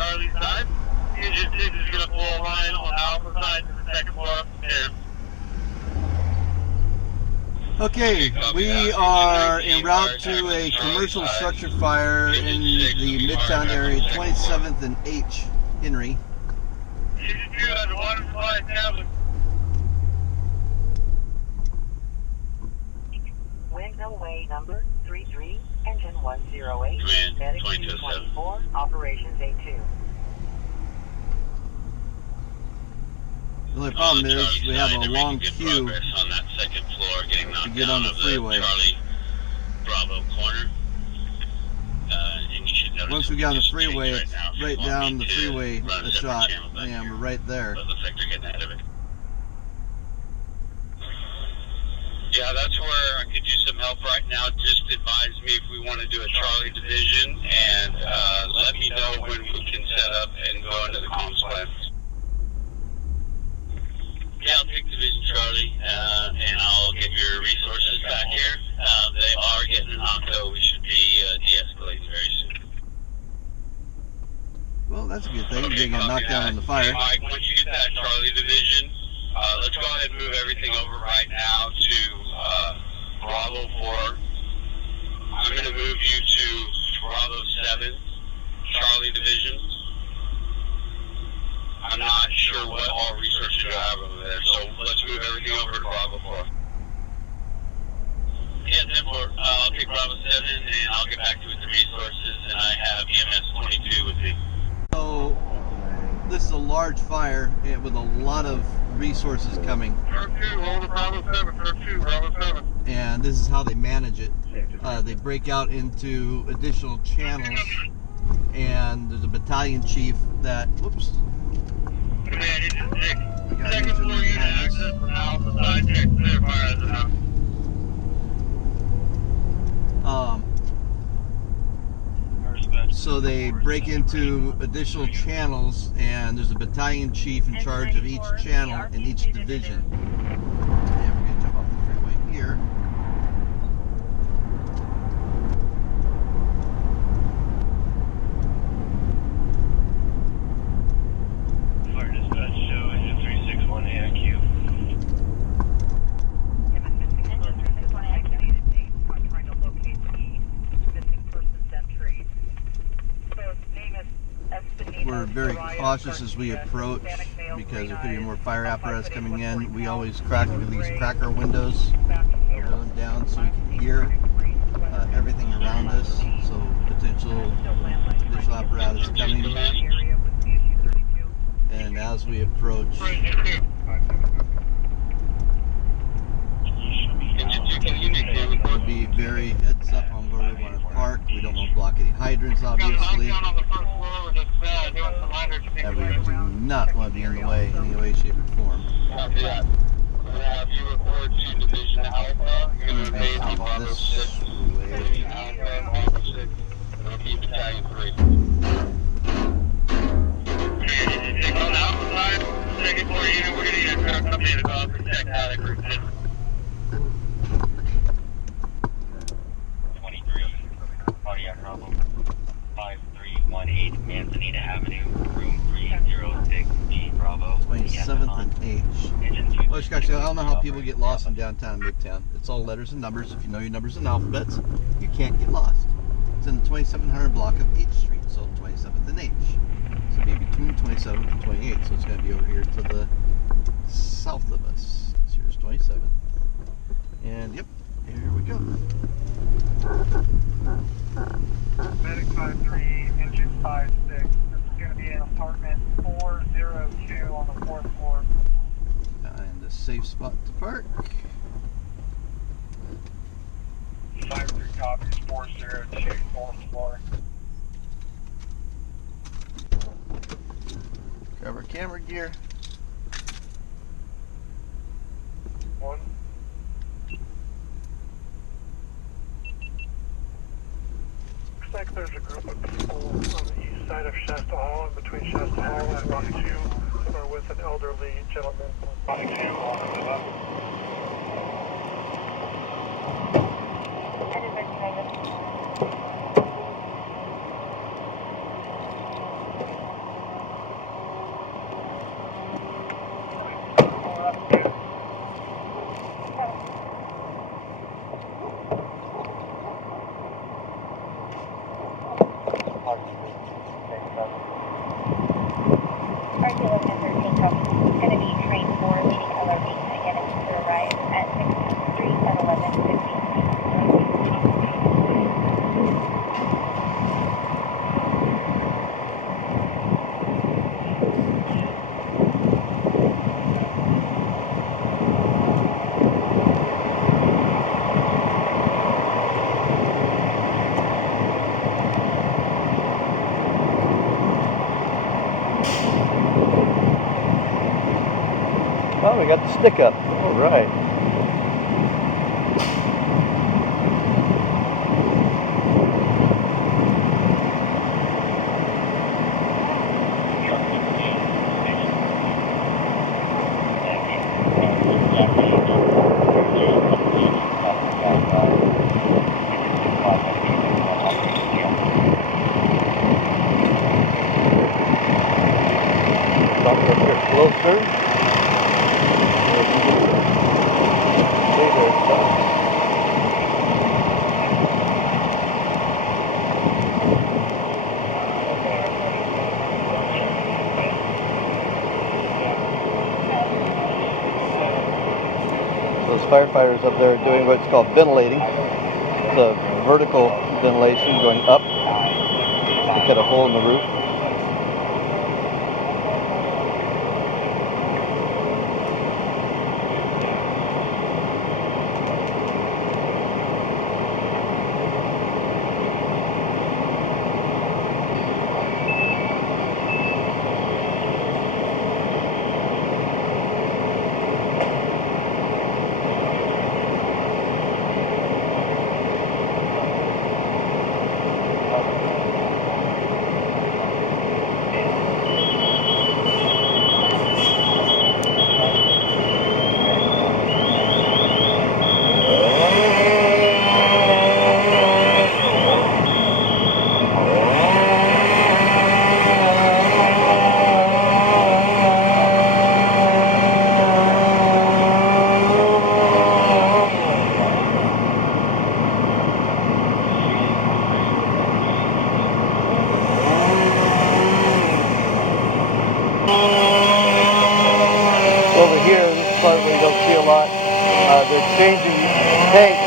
Charlie side. Engine 6 is going to pull a line on the alpha side to the second floor upstairs. Okay, we are en route to a commercial structure fire in the Midtown area, 27th and H, Henry. Engine 2 has a water supply established. Windowway number 33, engine 108, Command medic 2207. 24, operations A2. The only problem is we have a long queue on that second floor, getting to get on the freeway. Charlie Bravo corner. And you should notice Once we get on the freeway, right it's now, if you right want down me the to freeway run a separate shot, channel back and here. we're right there. But it looks like they're getting ahead of it. Yeah, that's where I could use some help right now. Just advise me if we want to do a Charlie division, and let me know when we can set up and go into the comms plan. Yeah, I'll take Division Charlie, and I'll get your resources back here. They are getting knocked out. We should be de-escalating very soon. Well, that's a good thing. We're getting knocked down on the fire. Mike, once you get that Charlie division, let's go ahead and move everything over right now to Bravo 4. I'm going to move you to Bravo 7, Charlie division. I'm not sure what all resources you have over there, so let's move everything over to Bravo 4. Yeah, 10-4. I'll take Bravo 7, and I'll get back to you with the resources, and I have EMS 22 with me. So, this is a large fire with a lot of resources coming. Turn 2, roll to Bravo 7, turn 2, Bravo 7. And this is how they manage it. They break out into additional channels, and there's a battalion chief that, whoops. Command, engine 6. We got Second engine floor unit behind us. access from Alpha side, check clear fire as of now. So they break into additional channels, and there's a battalion chief in charge of each channel in each division. And we're going to jump off the freeway here. Fire dispatch show engine 361 AIQ. We're very cautious as we approach because there could be more fire apparatus coming in. We always crack our windows, roll them down so we can hear everything around us. So potential additional apparatus coming. And as we approach, we'll be very heads up on where we want to park. We don't want to block any hydrants, obviously. And we do not want to be in the way in any way, shape, or form. Copy that. We're going to have you report to Division Alpha. You're going to remain on Bravo 6. Division Alpha, Bravo 6. It'll be Battalion 3. On the Alpha side, second floor unit, we're going to get a truck company to go out and protect how they group in. 23, cardiac problem. 5318 Manzanita Avenue, room 306B, Bravo. 27th and H. Well, actually, I don't know how people get lost in downtown Midtown. It's all letters and numbers. If you know your numbers and alphabets, you can't get lost. It's in the 2700 block of H Street, so 27th and H. So it'll be between 27th and 28th, so it's going to be over here to the south of us. So here's 27th. And yep, here we go. Medic 53, engine 556. This is going to be in apartment 402 on the 4th floor. And a safe spot to park. 53 copies, 402, 4th floor. Grab our camera gear. 1. Looks like there's a group of people on the east side of Shasta Hall, and between Shasta Hall and Rock 2 are with an elderly gentleman. Rock 2 on the left. Oh, we got the stick up. All right. Stop a bit closer. Those firefighters up there are doing what's called ventilating. It's a vertical ventilation going up. They cut a hole in the roof. Over here, this is part where you don't see a lot. They're changing tanks.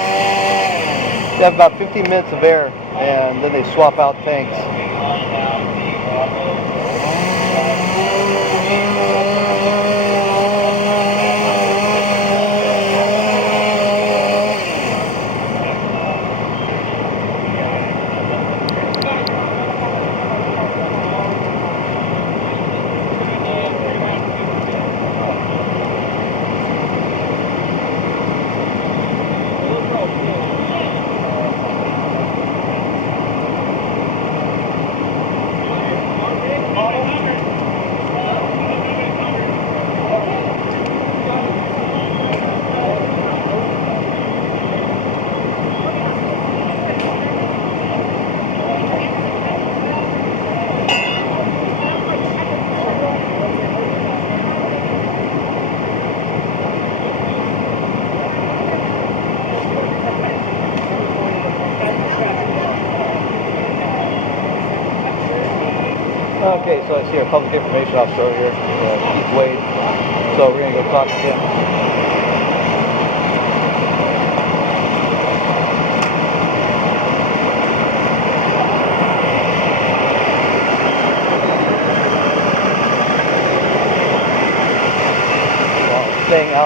They have about 15 minutes of air, and then they swap out tanks. Okay, so I see our public information officer over here, Keith Wade. So we're going to go talk to him.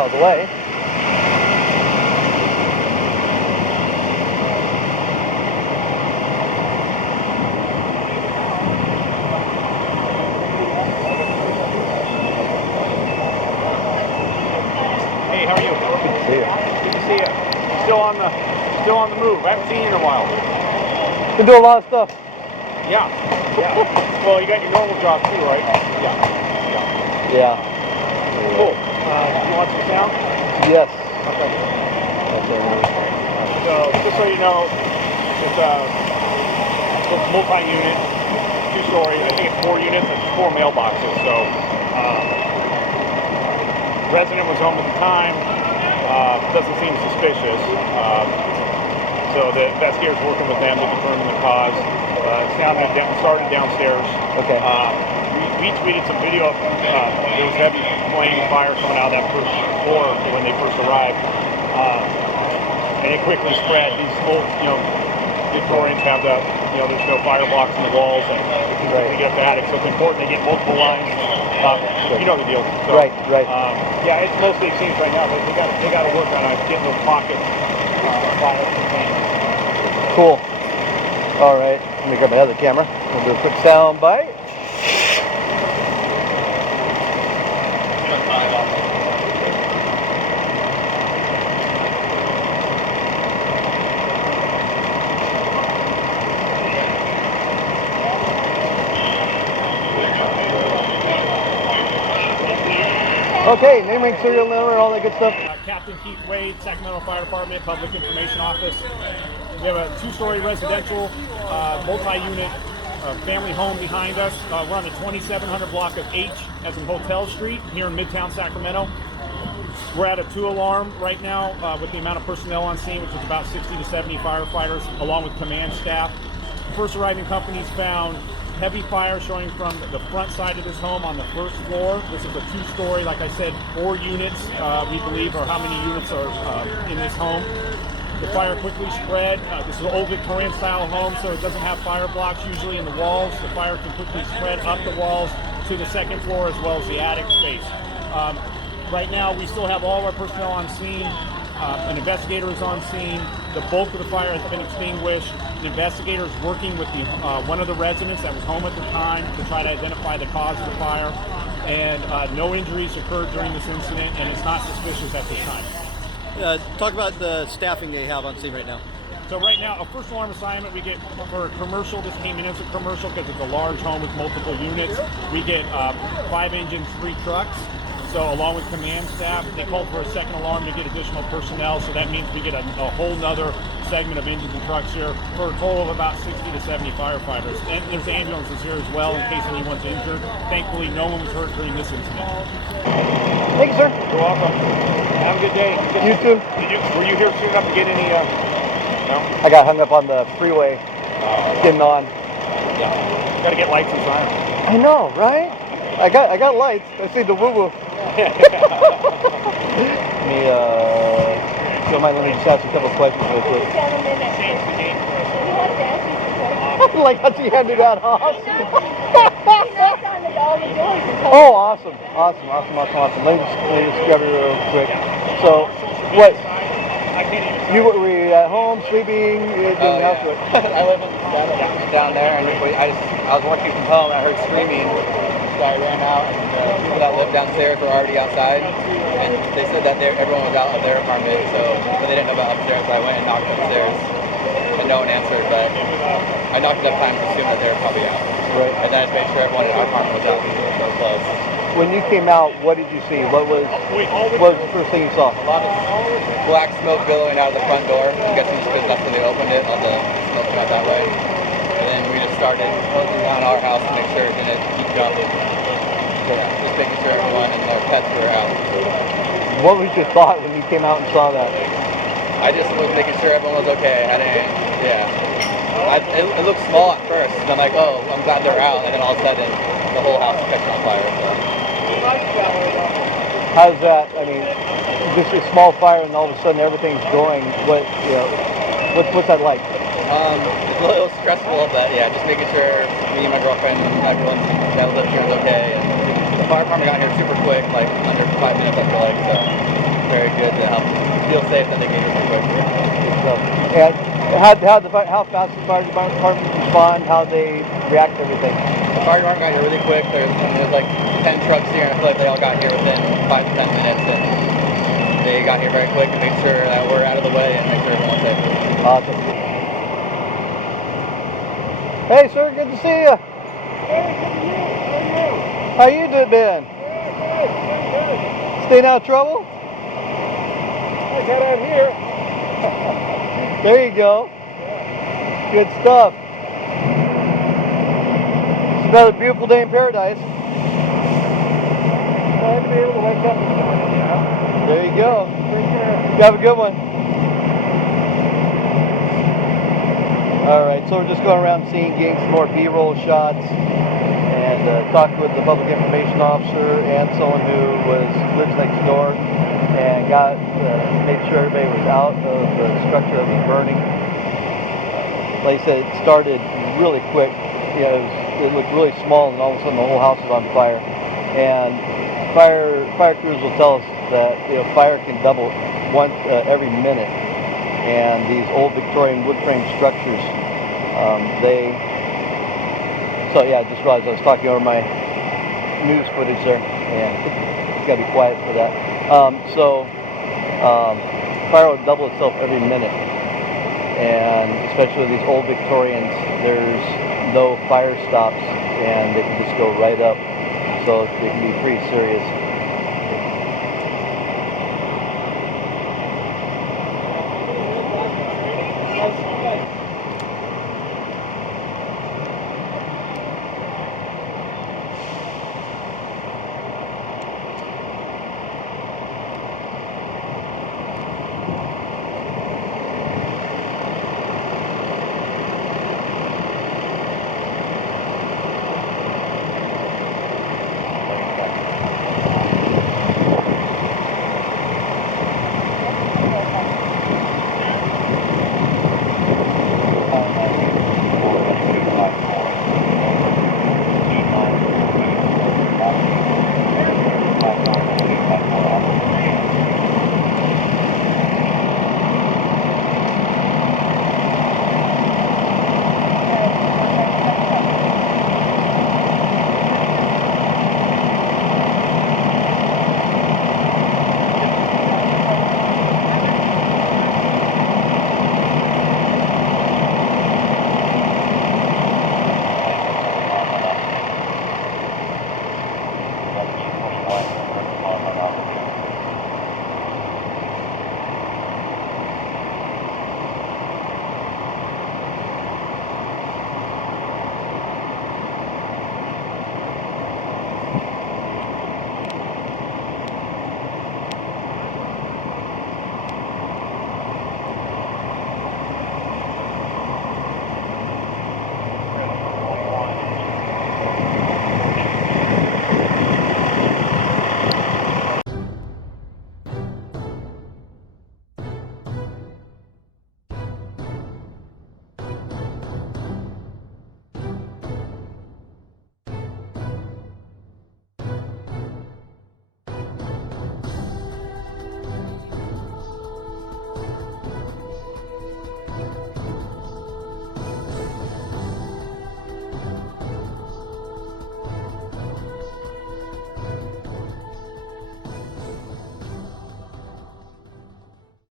miles away. Hey, how are you? Good to see you. Good to see you. Still on the move. I haven't seen you in a while. Been doing a lot of stuff. Yeah. Well, you got your normal job too, right? Yeah. Cool. You want some sound? Yes. Okay. So, just so you know, it's a multi-unit, 2-story. I think it's 4 units and 4 mailboxes. So, resident was home at the time. Doesn't seem suspicious. So the investigators working with them to determine the cause. Started downstairs. Okay. We tweeted some video of there was heavy flame fire coming out of that first floor when they first arrived, and it quickly spread. These old, Victorians have there's no fire blocks in the walls, and they get up the attic, so it's important they get multiple lines. You know the deal. So, right. Yeah, it's mostly extinct right now, but they got to work on getting those pockets fire contained. Cool. All right. Let me grab my other camera. We'll do a quick sound bite. Okay, name, rank, serial number, all that good stuff. Captain Keith Wade, Sacramento Fire Department, Public Information Office. We have a 2-story residential, multi-unit family home behind us. We're on the 2700 block of H, as in Hotel Street, here in Midtown, Sacramento. We're at a 2 alarm right now with the amount of personnel on scene, which is about 60 to 70 firefighters, along with command staff. First arriving companies found heavy fire showing from the front side of this home on the first floor. This is a 2-story, like I said, 4 units, we believe, or how many units are in this home. The fire quickly spread. This is an old Victorian style home, so it doesn't have fire blocks usually in the walls. The fire can quickly spread up the walls to the second floor as well as the attic space. Right now, we still have all of our personnel on scene. An investigator is on scene. The bulk of the fire has been extinguished. The investigator is working with one of the residents that was home at the time to try to identify the cause of the fire. And no injuries occurred during this incident, and it's not suspicious at this time. Talk about the staffing they have on scene right now. So right now, a first alarm assignment we get for a commercial. This came in as a commercial because it's a large home with multiple units. We get 5 engines, 3 trucks. So along with command staff, they called for a second alarm to get additional personnel. So that means we get a whole nother segment of engines and trucks here for a total of about 60 to 70 firefighters. And there's ambulances here as well in case anyone's injured. Thankfully, no one was hurt during this incident. Thank you, sir. You're welcome. Have a good day. You too. Were you here soon enough to get any? No. I got hung up on the freeway, getting on. Yeah. Got to get lights and sirens. I know, right? I got lights. I see the woo-woo. Let me just ask a couple questions real quick. Like how she handed out off. Oh, awesome. Let me just grab you real quick. So, what? You were you at home, sleeping? You were doing housework? I live down there, and I was working from home, and I heard screaming. So I ran out, and people that lived downstairs were already outside, and they said that everyone was out of their apartment, but they didn't know about upstairs, so I went and knocked upstairs, and no one answered, but I knocked enough times to assume that they were probably out. Right. And then I just made sure everyone in our apartment was out because it was so close. When you came out, what did you see? What was the first thing you saw? A lot of black smoke billowing out of the front door. I'm guessing just because that's when they opened it, all the smoke came out that way. And then we just started closing down our house to make sure it didn't keep dropping. Yeah, just making sure everyone and their pets were out. What was your thought when you came out and saw that? I just was making sure everyone was okay. It looked small at first, and I'm like, oh, I'm glad they're out. And then all of a sudden, the whole house is catching on fire. So. How's that? I mean, just a small fire, and all of a sudden everything's going. What's that like? It's a little stressful, but yeah, just making sure me and my girlfriend and everyone that was up here was okay. And the fire department got here super quick, like under 5 minutes, I feel like. So very good to help feel safe that they get here pretty quick. Good stuff. And how fast the fire department respond? How they react to everything? The fire department got here really quick. There's like 10 trucks here, and I feel like they all got here within 5 to 10 minutes. And they got here very quick to make sure that we're out of the way and make sure everyone's safe. Awesome. Hey, sir, good to see you. Hey, good to meet you. How you been? Staying out of trouble? I got out here. There you go. Good stuff. It's another beautiful day in paradise. Glad to be able to wake up this morning, yeah. There you go. Take care. You have a good one. All right, so we're just going around seeing, getting some more B-roll shots, and talked with the public information officer and someone who lives next door, and made sure everybody was out of the structure that was burning. Like I said, it started really quick. You know, it looked really small, and all of a sudden the whole house was on fire. And fire crews will tell us that fire can double every minute. And these old Victorian wood frame structures, so yeah, I just realized I was talking over my news footage there, and it's gotta be quiet for that. Fire will double itself every minute, and especially with these old Victorians, there's no fire stops, and they can just go right up, so it can be pretty serious.